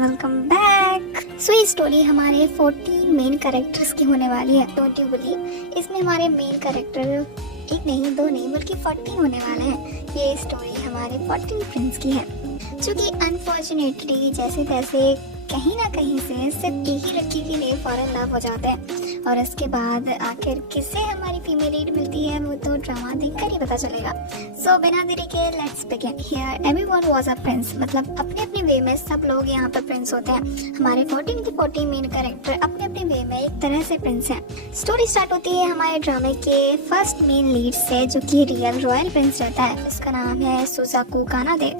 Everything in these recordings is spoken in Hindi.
Welcome back. सो ये स्टोरी हमारे 14 मेन कैरेक्टर्स की होने वाली है। डोंट यू बिलीव, इसमें हमारे मेन कैरेक्टर एक नहीं दो नहीं बल्कि 14 होने वाले हैं। ये स्टोरी हमारे 14 फ्रेंड्स की है जो कि अनफॉर्चुनेटली जैसे तैसे कहीं ना कहीं से सिर्फ एक ही लड़की के लिए फॉरन लव हो जाते हैं और इसके बाद आखिर किससे हमारी फीमेल लीड मिलती है वो तो ड्रामा देखकर ही पता चलेगा। सो बिना देरी के let's begin. Here everyone was a prince, मतलब अपने अपने वे में सब लोग यहाँ पर प्रिंस होते हैं। हमारे 14 के 14 मेन कैरेक्टर अपने अपने वे में एक तरह से प्रिंस हैं। स्टोरी स्टार्ट होती है हमारे ड्रामे के फर्स्ट मेन लीड से जो कि रियल रॉयल प्रिंस रहता है। उसका नाम है Suzaku Kanade.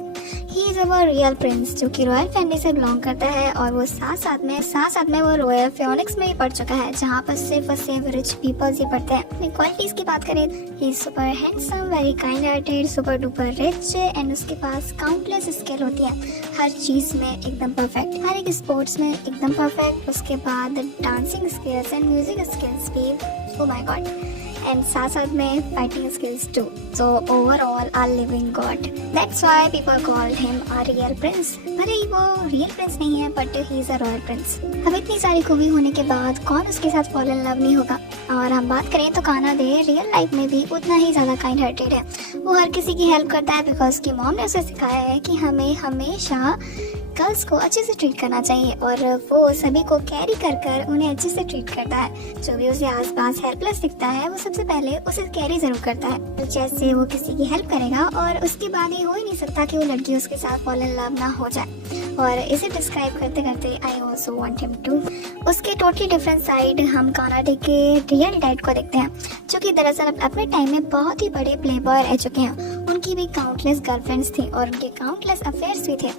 He is our real Prince जो कि रॉयल फैमिली से बिलोंग करता है और वो साथ में वो रॉयल फियोनिक्स में भी पढ़ चुका है जहाँ पर सिर्फ रिच पीपल्स ही पढ़ते हैं। अपनी क्वालिटीज की बात करें, he is super handsome, very kind hearted, super duper rich and उसके पास काउंटलेस स्किल होती है। हर चीज में एकदम परफेक्ट, हर एक स्पोर्ट्स में एकदम परफेक्ट। उसके बाद dancing skills and music skills भी, ओह माय गॉड, एंड साथ में fighting skills too. So overall a living god. That's why people called him a real prince. भले ही वो रियल प्रिंस नहीं है but he is a royal prince. अब इतनी सारी खूबी होने के बाद कौन उसके साथ फॉल इन लव नहीं होगा। और हम बात करें तो कानाडे रियल लाइफ में भी उतना ही ज्यादा काइंड हार्टेड है। वो हर किसी की हेल्प करता है बिकॉज उसकी मॉम ने उसे सिखाया है कि हमें हमेशा गर्ल्स को अच्छे से ट्रीट करना चाहिए और वो सभी को कैरी कर उन्हें अच्छे से ट्रीट करता है। जो भी उसे आसपास हेल्पलेस दिखता है वो सबसे पहले उसे कैरी जरूर करता है। तो जैसे वो किसी की हेल्प करेगा और उसके बाद ये हो ही नहीं सकता कि वो लड़की उसके साथ फॉल इन लव ना हो जाए। और इसे डिस्क्राइब करते करते I also want him to. उसके टोटली डिफरेंट साइड हम कानाडे के रियल डैड को देखते हैं जो कि दरअसल अपने टाइम में बहुत ही बड़े प्ले बॉय रह चुके हैं। उनकी भी काउंटलेस गर्लफ्रेंड्स थी और उनके काउंटलेस अफेयर्स भी थे।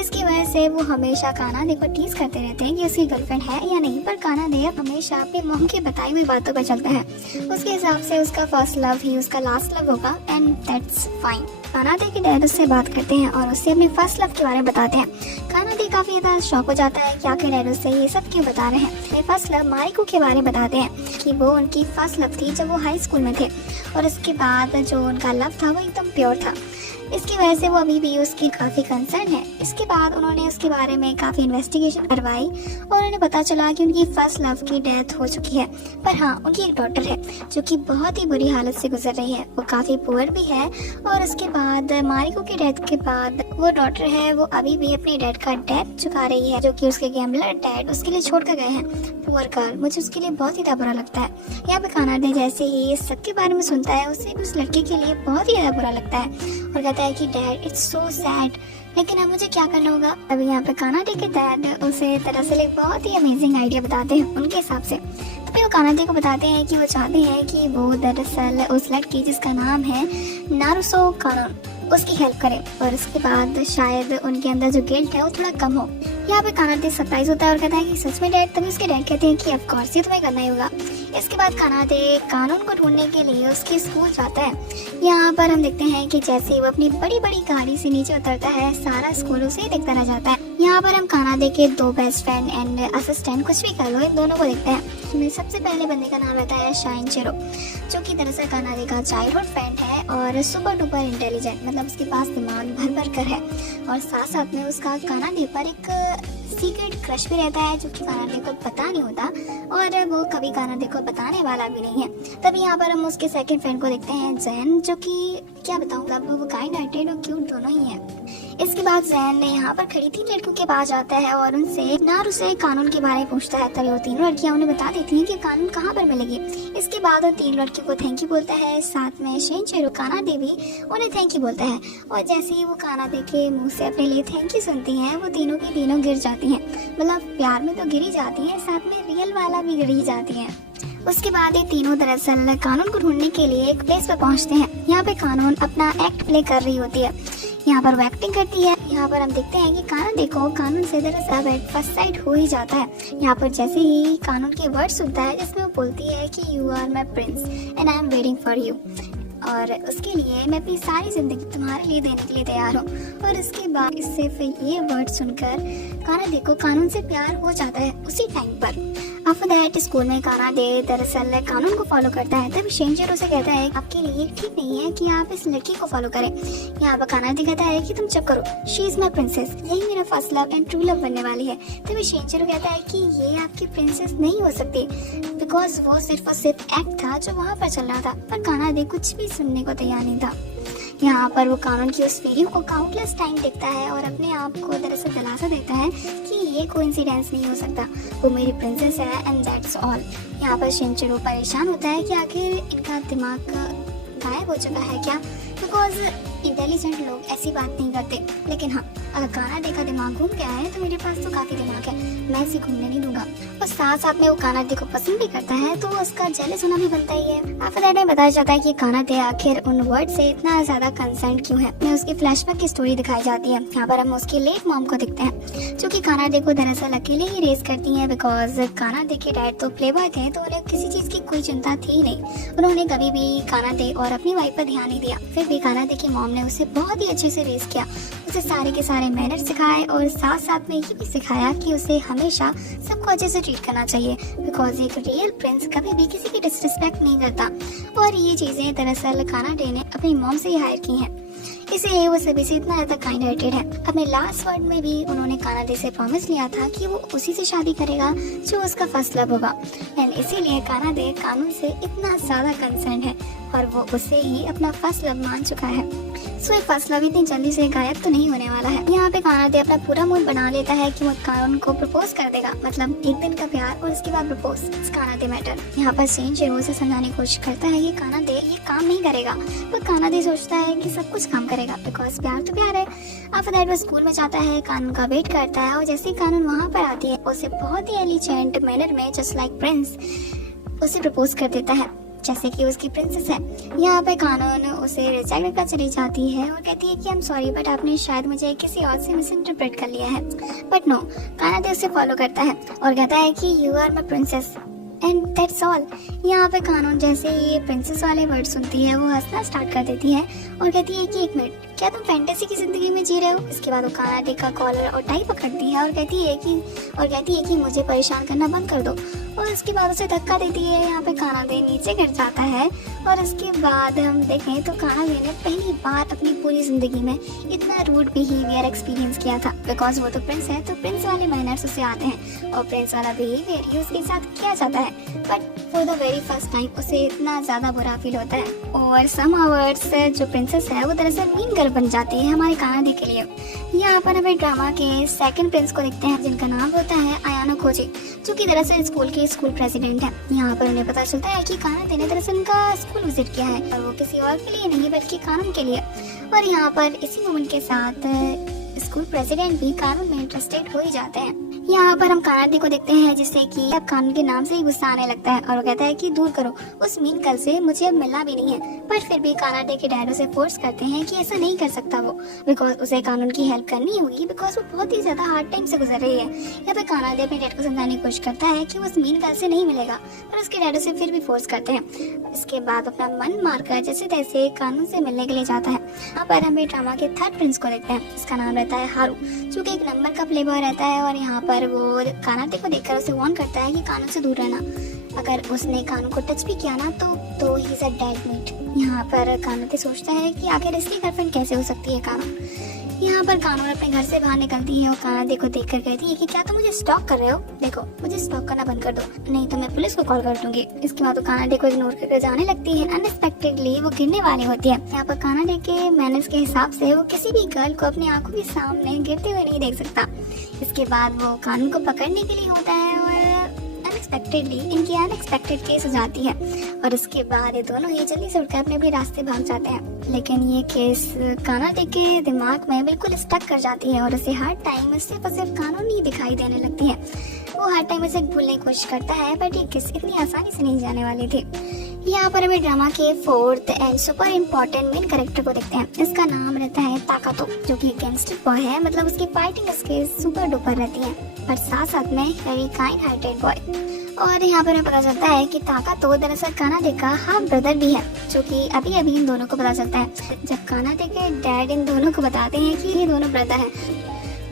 इसकी वजह से वो हमेशा कानाडे को टीज करते रहते हैं कि उसकी गर्लफ्रेंड है या नहीं, पर कानाडे हमेशा अपनी मॉम की बताई हुई बातों पर चलता है। उसके हिसाब से उसका फर्स्ट लव ही उसका लास्ट लव होगा एंड दैट्स फाइन। कानाडे के डैड उससे बात करते हैं और उससे अपने फर्स्ट लव के बारे में बताते हैं। कानाडे काफी ज्यादा शॉक हो जाता है कि आखिर डैड उससे ये सब क्यों बता रहे हैं। अपने फर्स्ट लव मारिको के बारे में बताते हैं कि वो उनकी फर्स्ट लव थी जब वो हाई स्कूल में थे और उसके बाद जो उनका लव था वो एकदम प्योर था। इसकी वजह से वो अभी भी उसकी काफी कंसर्न है। इसके बाद उन्होंने उसके बारे में काफी इन्वेस्टिगेशन करवाई और उन्हें पता चला कि उनकी फर्स्ट लव की डेथ हो चुकी है। पर हाँ, उनकी एक डॉटर है जो कि बहुत ही बुरी हालत से गुजर रही है। वो काफी पुअर भी है और उसके बाद मारिको की डेथ के बाद वो डॉटर है वो अभी भी अपने डैड का डेट चुका रही है जो कि उसके गैम्बलर डैड उसके लिए छोड़ कर गए हैं। पुअर गर्ल, मुझे उसके लिए बहुत ही ज्यादा बुरा लगता है। यहाँ पे कानाडे जैसे ही इस सब के बारे में सुनता है उसे उस लड़के के लिए बहुत ही ज्यादा बुरा लगता है और कहता है कि डैड इट्स सो सैड, लेकिन अब मुझे क्या करना होगा। अभी यहाँ पे कानाडे के डैड उसे दरअसल एक बहुत ही अमेजिंग आइडिया बताते हैं उनके हिसाब से। तभी वो कानाडे को बताते हैं कि वो चाहते हैं कि वो दरअसल उस लड़की जिसका नाम है नारुसो कानोन उसकी हेल्प करे और उसके बाद शायद उनके अंदर जो गिल्ट है वो थोड़ा कम हो। यहाँ पे कानाडे सरप्राइज होता है और कहता है कि सच में डैड। तभी उसके डैड कहते हैं कि ऑफ कोर्स ये तुम्हें करना ही होगा। इसके बाद कानाडे कानून को ढूंढने के लिए उसके स्कूल जाता है। यहाँ पर हम देखते हैं कि जैसे ही वो अपनी बड़ी बड़ी गाड़ी से नीचे उतरता है सारा स्कूल उसे ही देखता रह जाता है। यहाँ पर हम कानाडे के दो बेस्ट फ्रेंड एंड असिस्टेंट कुछ भी कर लो इन दोनों को देखते हैं। इसमें सबसे पहले बंदे का नाम रहता है शाइनचिरो जो कि दरअसल कानाडे का चाइल्डहुड फ्रेंड है और सुपर डुपर इंटेलिजेंट, मतलब उसके पास दिमाग भर कर है और साथ में उसका कानाडे पर एक सीक्रेट क्रश भी रहता है जो कि कानाडे को पता नहीं होता और वो कभी कानाडे को बताने वाला भी नहीं है। तभी यहाँ पर हम उसके सेकंड फ्रेंड को देखते हैं जैन, जो कि क्या बताऊँ, मतलब वो काइंड हार्टेड और क्यूट दोनों ही है। इसके बाद जैन ने यहाँ पर खड़ी 3 लड़कियों के पास जाता है और उनसे नारुसे कानून के बारे में पूछता है। तभी वो 3 लड़कियां उन्हें बता देती हैं कि कानून कहाँ पर मिलेगी। इसके बाद उन 3 लड़कियों को थैंक यू बोलता है। साथ में शिनचिरो कानाडे भी उन्हें थैंक यू बोलता है और जैसे ही वो कानाडे के मुंह से अपने लिए थैंक यू सुनती हैं वो तीनों की तीनों गिर जाती हैं। मतलब प्यार में तो गिरी जाती हैं, साथ में रियल वाला भी गिरी जाती हैं। उसके बाद ये तीनों दरअसल कानून को ढूंढने के लिए एक प्लेस पर पहुंचते हैं। यहाँ पे कानून अपना एक्ट प्ले कर रही होती है। यहाँ पर वो एक्टिंग करती है। यहाँ पर हम देखते हैं कि कानून से दरअसल एट फर्स्ट साइट हो ही जाता है। यहाँ पर जैसे ही कानून के वर्ड सुनता है जिसमें वो बोलती है कि you are my prince and I am waiting for you, और उसके लिए मैं अपनी सारी जिंदगी तुम्हारे लिए देने के लिए तैयार हूँ। और इसके बाद सिर्फ ये वर्ड सुनकर कानाडे को कानून से प्यार हो जाता है उसी टाइम पर। आफ्टर दैट स्कूल में कानाडे दरअसल कानून को फॉलो करता है। तब शिनजिरो से कहता है आपके लिए ठीक नहीं है कि आप इस लड़की को फॉलो करें। यहाँ पर कानाडे कहता है कि तुम चुप करो, शी इज माई प्रिंसेस, यही मेरा first love and true love बनने वाली है। तभी शिनजिरो कहता है कि ये आपकी प्रिंसेस नहीं हो सकती, बिकॉज वो सिर्फ और सिर्फ एक्ट था जो वहाँ पर चल रहा था। पर कानाडे कुछ भी सुनने को तैयार नहीं था। यहाँ पर वो कानून की उस वीडियो को काउंटलेस टाइम देखता है और अपने आप को दरअसल दिलासा देता है कि ये कोइंसिडेंस नहीं हो सकता, वो मेरी प्रिंसेस है एंड दैट्स ऑल। यहाँ पर शिनजिरो परेशान होता है कि आखिर इनका दिमाग गायब हो चुका है क्या, बिकॉज इंटेलिजेंट लोग ऐसी बात नहीं करते। लेकिन हाँ, अगर कानाडे का दिमाग घूम गया है तो मेरे पास तो काफी दिमाग है, मैं इसे घूमने नहीं दूंगा। और साथ साथ में वो कानाडे को पसंद भी करता है तो उसका जेलस होना भी बनता ही है। आफ्टर दैट में बताया जाता है कि कानाडे आखिर उन वर्ड से इतना ज्यादा कंसर्न क्यों है। में उसकी फ्लैशबैक की स्टोरी दिखाई जाती है। यहाँ पर हम उसकी लेट मॉम को दिखते हैं जो कि कानाडे को दरअसल अकेले ही रेस करती है, बिकॉज कानाडे के डैड तो प्लेबॉय थे तो उन्हें किसी चीज की कोई चिंता थी नहीं। उन्होंने कभी भी कानाडे और अपनी वाइफ पर ध्यान नहीं दिया। फिर भी कानाडे की मॉम ने उसे बहुत ही अच्छे से रेस किया, उसे सारे के सारे मैनर सिखाए और साथ साथ में ये भी सिखाया कि उसे हमेशा सबको अच्छे से ट्रीट करना चाहिए, बिकॉज एक रियल प्रिंस कभी भी किसी की डिसरिस्पेक्ट नहीं करता। और ये चीजें दरअसल कानाडे ने अपनी मॉम से ही हायर की हैं, इसलिए वो सभी से इतना ज्यादा काइंड हार्टेड है। अपने लास्ट वर्ड में भी उन्होंने कानाडे से प्रॉमिस लिया था कि वो उसी से शादी करेगा जो उसका फर्स्ट लव होगा, एंड इसीलिए कानाडे कानून से इतना ज्यादा कंसर्न है और वो उसे ही अपना फर्स्ट लव मान चुका है। सो ये फर्स्ट लव इतनी जल्दी से गायब तो नहीं होने वाला है। यहाँ पे कानाडे अपना पूरा मूड बना लेता है कि वो कानून को प्रपोज कर देगा, मतलब एक दिन का प्यार और उसके बाद प्रपोज, कानाडे मैटर। यहाँ पर शिनजिरो से समझाने की कोशिश करता है कि कानाडे ये काम नहीं करेगा, पर कानाडे सोचता है कि सब कुछ काम करेगा, बिकॉज प्यार तो प्यार है। आफ्टर दैट वो स्कूल में जाता है, कानून का वेट करता है और जैसे ही कानून वहाँ पर आती है उसे बहुत ही एलिजेंट मैनर में जस्ट लाइक प्रिंस उसे प्रपोज कर देता है जैसे कि उसकी प्रिंसेस है। यहाँ पे कानून उसे रिजेक्ट कर चली जाती है और कहती है कि आई एम सॉरी बट आपने शायद मुझे किसी और से मिस इंटरप्रेट कर लिया है। बट नो, कानाडे उसे फॉलो करता है और कहता है कि you are my princess and that's all. यहाँ पे कानून जैसे ये प्रिंसेस वाले वर्ड सुनती है वो हंसना स्टार्ट कर देती है और कहती है कि एक मिनट, क्या तुम फैंटेसी की जिंदगी में जी रहे हो। इसके बाद वो कानाडे का कॉलर और टाई पकड़ती है और कहती है कि मुझे परेशान करना बंद कर दो, और उसके बाद उसे धक्का देती है। यहाँ पे कानाडे नीचे गिर जाता है और उसके बाद हम देखें तो कानाडे ने पहली बार अपनी पूरी जिंदगी में इतना रूड बिहेवियर एक्सपीरियंस किया था, बिकॉज वो तो प्रिंस है तो प्रिंस वाले मैनर्स उसे आते हैं और प्रिंस वाला बिहेवियर ही उसके साथ किया जाता है। But for the very first time उसे इतना ज्यादा बुरा फील होता है और सम आवर्स जो प्रिंसेस है वो दरअसल मीन गर्ल बन जाती है हमारे कानाडे के लिए। यहाँ पर हमें ड्रामा के सेकंड प्रिंस को देखते हैं जिनका नाम होता है आयानो खोजी, जो कि दरअसल स्कूल के स्कूल प्रेसिडेंट है। यहाँ पर उन्हें पता चलता है कि कानाडे ने दरअसल उनका स्कूल विजिट किया है और वो किसी और के लिए नहीं बल्कि कानून के लिए। और यहाँ पर इसी मोमेंट के साथ स्कूल प्रेसिडेंट भी कानून में इंटरेस्टेड हो ही जाते हैं। यहाँ पर हम कानाडे को देखते हैं जिससे कि अब कानून के नाम से ही गुस्सा आने लगता है और वो कहता है कि दूर करो, उस मीन गर्ल से मुझे अब मिलना भी नहीं है। पर फिर भी कानाडे के डैड उसे फोर्स करते हैं कि ऐसा नहीं कर सकता वो, बिकॉज उसे कानून की हेल्प करनी होगी, बिकॉज वो बहुत ही ज्यादा हार्ड टाइम से गुजर रही है। यहाँ पे कानाडे अपने डैड को समझाने की कोशिश करता है कि वो उस मीन गर्ल से नहीं मिलेगा, पर उसके डैड उसे फिर भी फोर्स करते हैं। इसके बाद अपना मन मारकर जैसे तैसे कानून से मिलने के लिए जाता है। यहाँ पर हमें ड्रामा के थर्ड प्रिंस को देखते हैं, इसका नाम रहता है हारू, जो कि एक नंबर का प्लेबॉय रहता है। और यहाँ पर वो कानाडे को देखकर उसे वार्न करता है कि कानून से दूर रहना, अगर उसने कानून को टच भी किया ना तो he is a dead meat. यहाँ पर कानाडे सोचता है कि आखिर इसकी गर्लफ्रेंड कैसे हो सकती है कानून। यहाँ पर कानून अपने घर से बाहर निकलती है और कानाडे को देखकर कहती है कि क्या तुम मुझे स्टॉक कर रहे हो, देखो मुझे स्टॉक करना बंद कर दो नहीं तो मैं पुलिस को कॉल कर दूंगी। इसके बाद वो कानाडे को इग्नोर करके जाने लगती है। अनएक्सपेक्टेडली वो गिरने वाली होती है। यहाँ पर कानाडे के मैनर्स के हिसाब से वो किसी भी गर्ल को अपनी आंखों के सामने गिरते हुए नहीं देख सकता। इसके बाद वो कानून को पकड़ने के लिए होता है और अनएक्सपेक्टेडली इनकी अनएक्सपेक्टेड केस हो जाती है और इसके बाद ये दोनों ही जल्दी से उठकर अपने रास्ते भाग जाते हैं। लेकिन ये केस कानाडे के दिमाग में बिल्कुल स्टक कर जाती है और उसे हर टाइम सिर्फ और सिर्फ कानून ही दिखाई देने लगती है। वो हर टाइम इसे भूलने की कोशिश करता है, बट ये केस इतनी आसानी से नहीं जाने वाली थी। यहाँ पर हमें ड्रामा के fourth and super important main character को देखते हैं। इसका नाम रहता है ताकातो, जो कि गैंगस्टर बॉय है, मतलब उसकी फाइटिंग स्किल्स सुपर डुपर रहती है, पर साथ साथ में वेरी काइंड हार्टेड बॉय। और यहाँ पर हमें पता चलता है कि ताकातो दरअसल कानाडे का हाफ ब्रदर भी है, जो कि अभी अभी इन दोनों को पता चलता है जब कानाडे के डैड इन दोनों को बताते हैं कि ये दोनों ब्रदर हैं।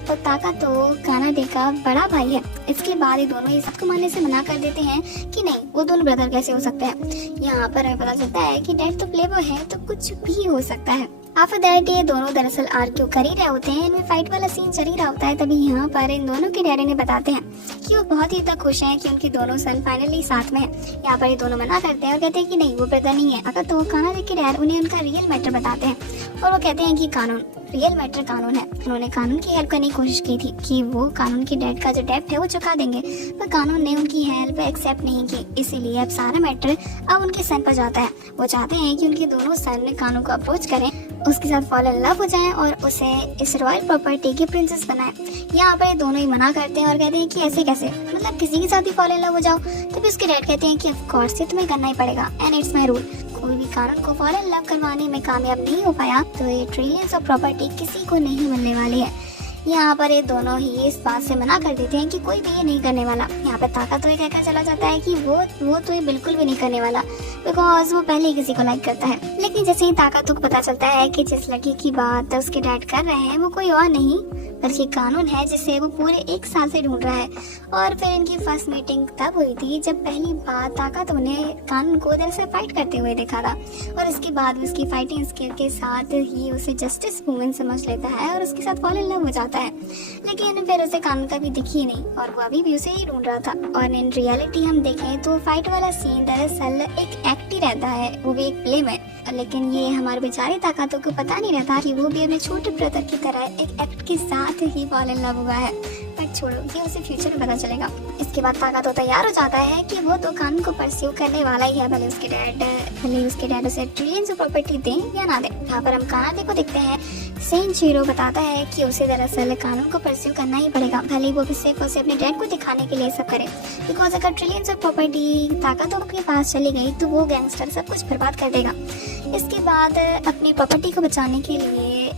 और ताका तो कानाडे का बड़ा भाई है। इसके बाद ये दोनों इस बात को मानने से मना कर देते हैं कि नहीं, वो दोनों ब्रदर कैसे हो सकते हैं। यहाँ पर हमें पता चलता है कि डैड तो प्लेबॉय है, तो कुछ भी हो सकता है। आफ्टर दैट ये दोनों दरअसल आर्ग्यू कर ही रहे होते हैं, इनमें फाइट वाला सीन चल ही रहा होता है। तभी यहाँ पर इन दोनों के डैडी ने बताते हैं कि वो बहुत ही तक खुश हैं कि उनके दोनों सन फाइनली साथ में हैं। यहाँ पर ये दोनों मना करते हैं और कहते हैं कि नहीं, वो ब्रदर नहीं है। अगर तो कानाडे के डैड उन्हें उनका रियल मैटर बताते हैं और वो कहते हैं कि कानून, रियल मैटर कानून है। उन्होंने कानून की हेल्प करने की कोशिश की थी कि वो कानून के डेट का जो डेप्ट है वो चुका देंगे, पर कानून ने उनकी हेल्प एक्सेप्ट नहीं की। इसीलिए अब सारा मैटर अब उनके सन पर जाता है। वो चाहते हैं कि उनके दोनों सन कानून को अप्रोच करें, उसके साथ फॉल इन लव हो जाएं और उसे इस रॉयल प्रॉपर्टी की प्रिंसेस बनाएं। यहाँ पर दोनों ही मना करते हैं और कहते हैं कि ऐसे कैसे, मतलब किसी के साथ भी फॉल इन लव हो जाओ। तभी उसके डैड कहते हैं कि ऑफ कोर्स ये तुम्हें करना ही पड़ेगा एंड इट्स माय रूल। कोई भी कानून को फॉल इन लव करवाने में कामयाब नहीं हो पाया तो ये ट्रिलियंस ऑफ प्रॉपर्टी किसी को नहीं मिलने वाली है। यहाँ पर ये दोनों ही इस बात से मना कर देते हैं कि कोई भी ये नहीं करने वाला। यहाँ पर ताका तो ये कहकर चला जाता है कि वो तो ये बिल्कुल भी नहीं करने वाला, बिकॉज वो पहले ही किसी को लाइक करता है। लेकिन जैसे ही ताका तो पता चलता है कि जिस लड़की की बात उसके डैड कर रहे हैं वो कोई और नहीं बल्कि कानून है, जिसे वो पूरे 1 साल से ढूंढ रहा है। और फिर इनकी फर्स्ट मीटिंग तब हुई थी जब पहली बार ताका तो उन्हें कानून को दरअसल फाइट करते हुए देखा था, और इसके बाद उसकी फाइटिंग स्किल के साथ ही उसे जस्टिस वुमन समझ लेता है और उसके साथ फॉल इन लव हो जाता है। लेकिन फिर उसे कानून कभी दिखी ही नहीं और वो अभी भी उसे ही ढूंढ रहा था। और इन रियलिटी हम देखें तो फाइट वाला सीन दरअसल एक एक्ट ही रहता है, वो भी एक प्ले में। लेकिन ये हमारे बेचारे ताकतों को पता नहीं रहता कि वो भी अपने छोटे ब्रदर की तरह एक एक्ट के साथ ही फॉल इन लव हुआ है। बट छोड़ो, ये उसे फ्यूचर में पता चलेगा। इसके बाद ताकत तो तैयार हो जाता है कि वो तो कानून को परस्यू करने वाला ही है, भले उसके डैड उसे ट्रिलियंस ऑफ प्रॉपर्टी दें या ना दें। यहाँ पर हम कानाडे को देखते हैं। सेंचिरो बताता है कि उसे दरअसल कानून को परस्यू करना ही पड़ेगा, भले वो भी सिर्फ उसे अपने डैड को दिखाने के लिए सब करे। बिकॉज अगर ट्रिलियंस ऑफ प्रॉपर्टी ताकतों के पास चली गई तो वो गैंगस्टर सब कुछ बर्बाद कर देगा। इसके बाद अपनी प्रॉपर्टी को बचाने के लिए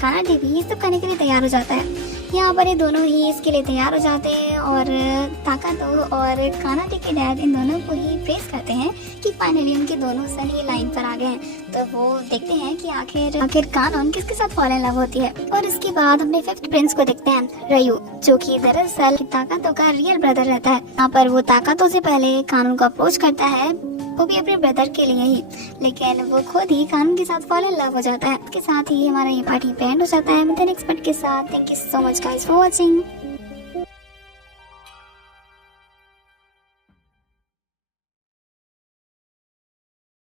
कानाडे भी ये सब करने के लिए तैयार हो जाता है। यहाँ पर ये दोनों ही इसके लिए तैयार हो जाते हैं और ताकतो और कानाडे के डैड इन दोनों को ही प्रेस करते हैं कि फाइनली उनके दोनों सही लाइन पर आ गए हैं। तो वो देखते हैं कि आखिर कानून किसके साथ फॉल इन लव होती है। और इसके बाद अपने 5th प्रिंस को देखते हैं, रयू, जो कि दरअसल ताकतो का रियल ब्रदर रहता है। यहाँ पर वो ताकतो से पहले कानून को अप्रोच करता है, वो भी अपने ब्रदर के लिए ही, लेकिन वो खुद ही कानून के साथ फॉल इन लव हो जाता है। इसके साथ ही हमारा ये पार्टी पे एंड हो जाता है नेक्स्ट पार्ट के साथ। Thank you so much guys for watching.